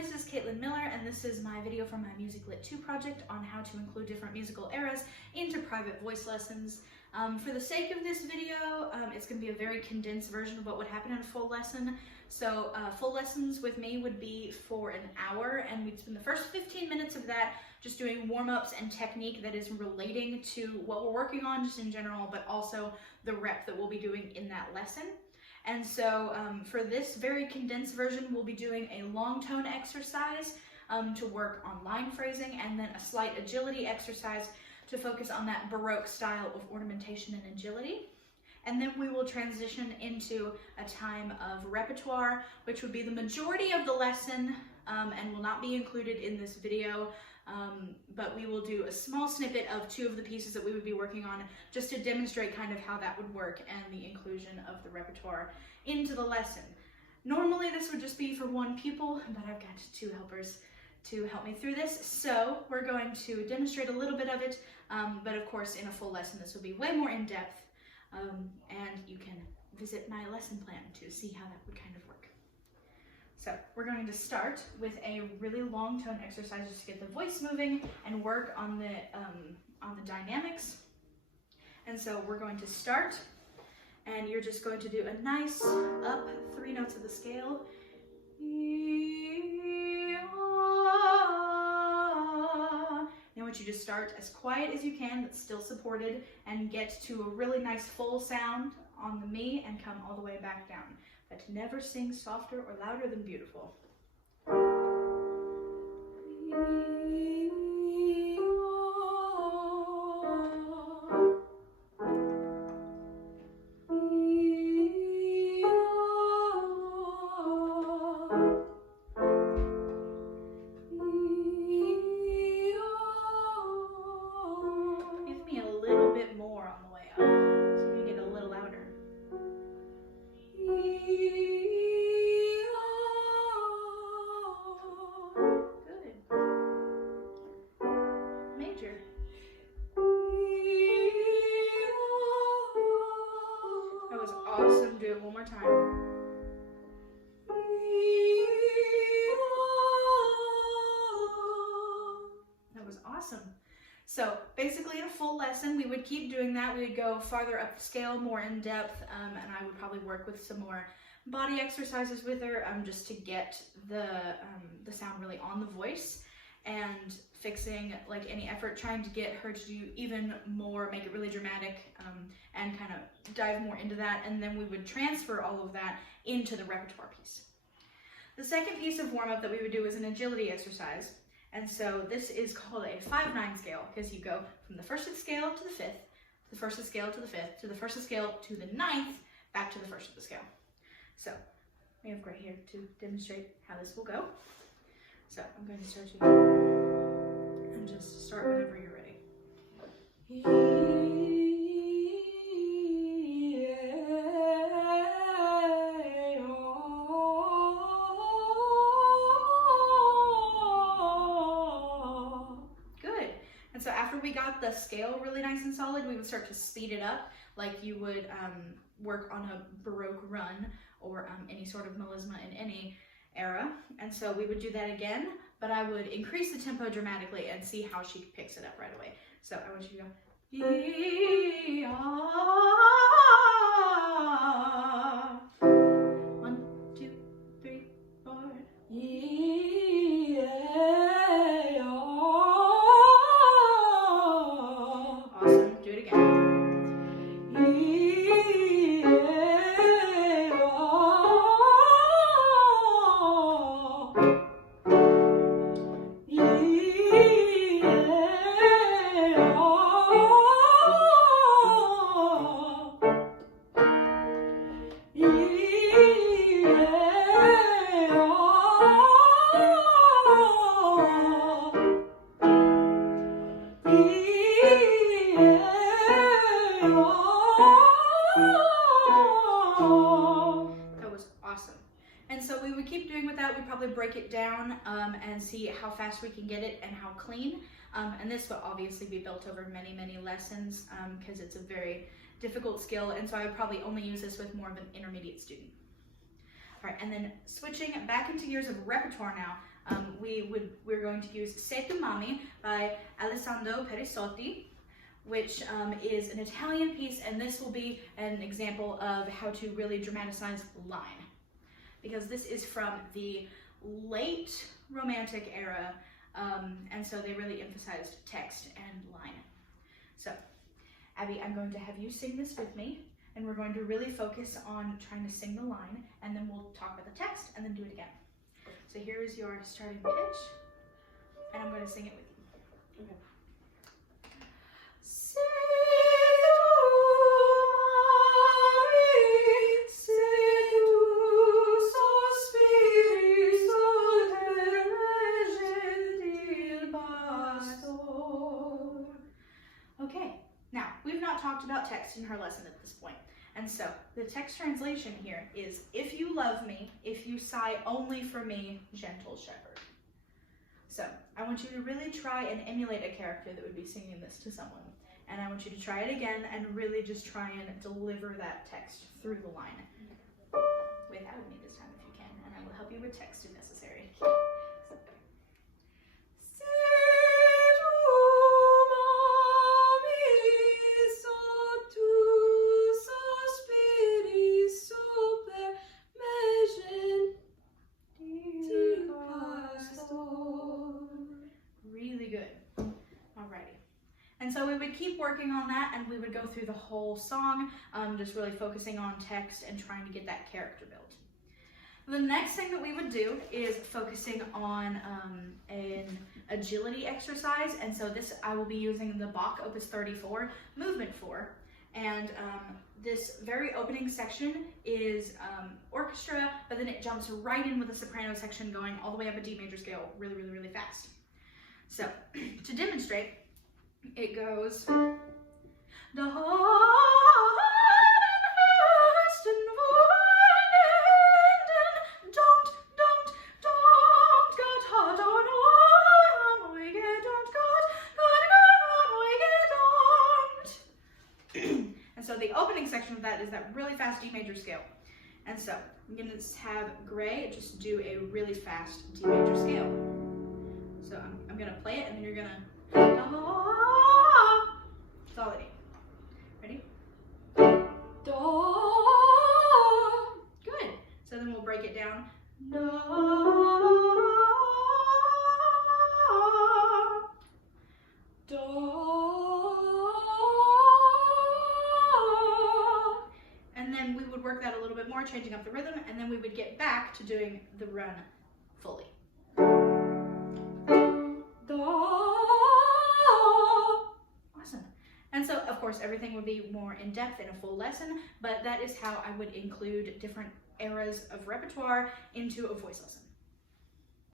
this is Caitlin Miller, and this is my video from my Mus Lit II project on how to include different musical eras into private voice lessons. For the sake of this video, it's going to be a very condensed version of what would happen in a full lesson. So full lessons with me would be for an hour, and we'd spend the first 15 minutes of that just doing warm-ups and technique that is relating to what we're working on just in general, but also the rep that we'll be doing in that lesson. And so for this very condensed version, we'll be doing a long tone exercise to work on line phrasing, and then a slight agility exercise to focus on that Baroque style of ornamentation and agility. And then we will transition into a time of repertoire, which would be the majority of the lesson and will not be included in this video. But we will do a small snippet of two of the pieces that we would be working on just to demonstrate kind of how that would work and the inclusion of the repertoire into the lesson. Normally this would just be for one pupil, but I've got two helpers to help me through this. So we're going to demonstrate a little bit of it, but of course in a full lesson this will be way more in depth, and you can visit my lesson plan to see how that would kind of work. So we're going to start with a really long tone exercise just to get the voice moving and work on the dynamics. And so we're going to start, and you're just going to do a nice up 3 notes of the scale. I want you to start as quiet as you can, that's still supported, and get to a really nice full sound on the mi and come all the way back down. But never sing softer or louder than beautiful. Give me a little bit more on the way up, so you can get a little louder. Good. Major. That was awesome. Do it one more time. That was awesome. So basically in a full lesson, we would keep doing that. We would go farther up the scale, more in depth, and I would probably work with some more body exercises with her just to get the sound really on the voice, and fixing like any effort trying to get her to do even more, make it really dramatic, and kind of dive more into that. And then we would transfer all of that into the repertoire piece. The second piece of warm-up that we would do is an agility exercise. And so this is called a 5-9 scale, because you go from the first of the scale to the fifth, to the first of the scale to the fifth, to the first of the scale to the ninth, back to the first of the scale. So we have Gray here to demonstrate how this will go. So I'm going to start you, and just start whenever you're ready. And so after we got the scale really nice and solid, we would start to speed it up like you would work on a Baroque run or any sort of melisma in any era. And so we would do that again, but I would increase the tempo dramatically and see how she picks it up right away. So I want you to go. 1, 2, 3, 4. Awesome. Do it again. That was awesome. And so we would keep doing with that. We'd probably break it down and see how fast we can get it and how clean. And this will obviously be built over many, many lessons because it's a very difficult skill. And so I would probably only use this with more of an intermediate student. All right, and then switching back into gears of repertoire now, we're going to use Se tu mami by Alessandro Perissotti, which is an Italian piece, and this will be an example of how to really dramatize line, because this is from the late Romantic era, and so they really emphasized text and line. So, Abby, I'm going to have you sing this with me, and we're going to really focus on trying to sing the line, and then we'll talk about the text, and then do it again. So here is your starting pitch, and I'm going to sing it with you. Okay. Okay, now we've not talked about text in her lesson at this point. And so the text translation here is, if you love me, if you sigh only for me, gentle shepherd. So I want you to really try and emulate a character that would be singing this to someone. And I want you to try it again and really just try and deliver that text through the line. Without me this time if you can, and I will help you with text if necessary. Really good. Alrighty. And so we would keep working on that, and we would go through the whole song, just really focusing on text and trying to get that character built. The next thing that we would do is focusing on an agility exercise, and so this I will be using the Bach Opus 34, Movement 4, and this very opening section is orchestra, but then it jumps right in with a soprano section going all the way up a D major scale really, really, really fast. So, to demonstrate, it goes and so the opening section of that is that really fast D major scale. And so I'm going to have Gray just do a really fast D major scale. So I'm going to play it, and then you're going to... That's all I need. Ready? Good. So then we'll break it down. And then we would work that a little bit more, changing up the rhythm, and then we would get back to doing the run fully. Awesome. And so, of course, everything would be more in depth in a full lesson, but that is how I would include different eras of repertoire into a voice lesson.